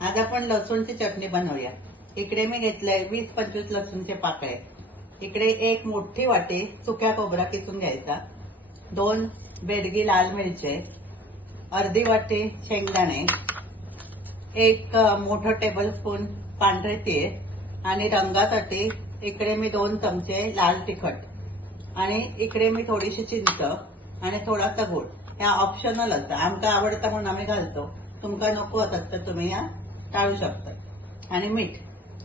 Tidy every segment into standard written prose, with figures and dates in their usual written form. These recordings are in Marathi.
आज आपण लसूणची चटणी बनवूया। इकडे मी घेतलंय 20-25 लसूणचे पाकळे। इकडे एक मोठी वाटी सुक्या खोबरा किसून घ्यायचा, 2 बेडगी लाल मिरची, अर्धी वाटी शेंगदाणे, एक मोठं टेबलस्पून पांढरे तीळ आणि रंगासाठी इकडे मी 2 चमचे लाल तिखट आणि इकडे मी थोडीशी चिंच आणि थोडासा गूळ। ह्या ऑप्शनल असतं, आमका आवडतं म्हणून आम्ही घालतो, तुमका नको असत तर तुम्ही या टाळू शकता। आणि मीठ।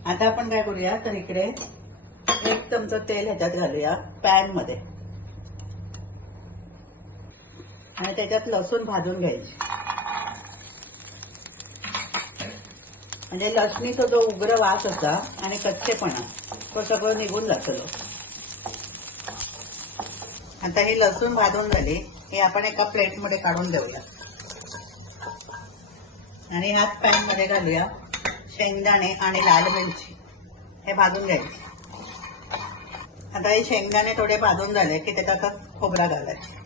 आता आपण काय करूया तर इकडे 1 चमचा तेल ह्याच्यात घालूया पॅन मध्ये आणि त्याच्यात लसूण भाजून घ्यायची, म्हणजे लसणीचा जो उग्र वास होता आणि कच्चेपणा तो सगळं निघून जातो। आता ही लसूण भाजून झाली, हे आपण एका प्लेट मध्ये काढून देऊया आणि ह्याच पॅन मध्ये घालूया शेंगदाणे आणि लाल मिरची, हे भाजून घ्यायचे। आता हे शेंगदाणे थोडे भाजून झाले की त्याच्यात खोबरा घालायचे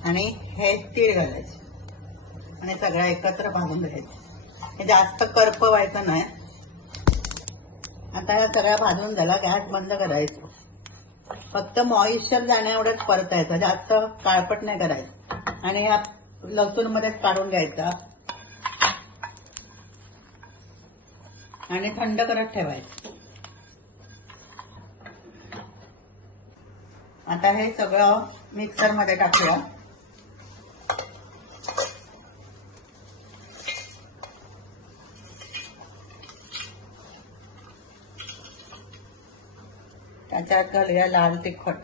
आणि हे तीळ घालायचे आणि सगळं एकत्र भाजून घ्यायचं। हे जास्त करप व्हायचं नाही। आता ह्या सगळ्या भाजून झाला, गॅस बंद करायचं, फक्त मॉइश्चर जाण्या एवढंच परतायचं, जास्त काळपट नाही करायचं आणि ह्या लसूण मध्येच काढून घ्यायचा आणि थंड करत ठेवायचं। आता हे सगळं मिक्सर मध्ये टाकूया। त्याच्यात घालूया लाल तिखट,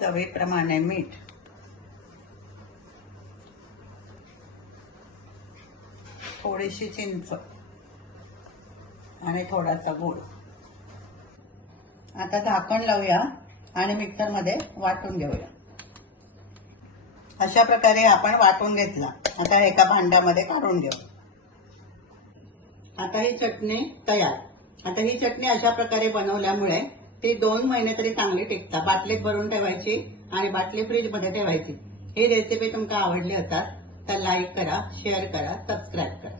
चवीप्रमाणे मीठ, थोडीशी चिंच आणि थोडासा गूळ। आता झाकण लावूया आणि मिक्सर मध्ये वाटून घेऊया। अशा प्रकारे आपण वाटून घेतला। आता एका भांड्यामध्ये काढून घेऊ। आता ही चटणी तयार। आता ही चटणी अशा प्रकारे बनवल्यामुळे ती 2 महिने तरी चांगली टिकतात। बाटलीत भरून ठेवायची आणि बाटली फ्रीज मध्ये ठेवायची। ही रेसिपी तुमका आवडली असेल तर लाईक करा, शेअर करा, सबस्क्राईब करा।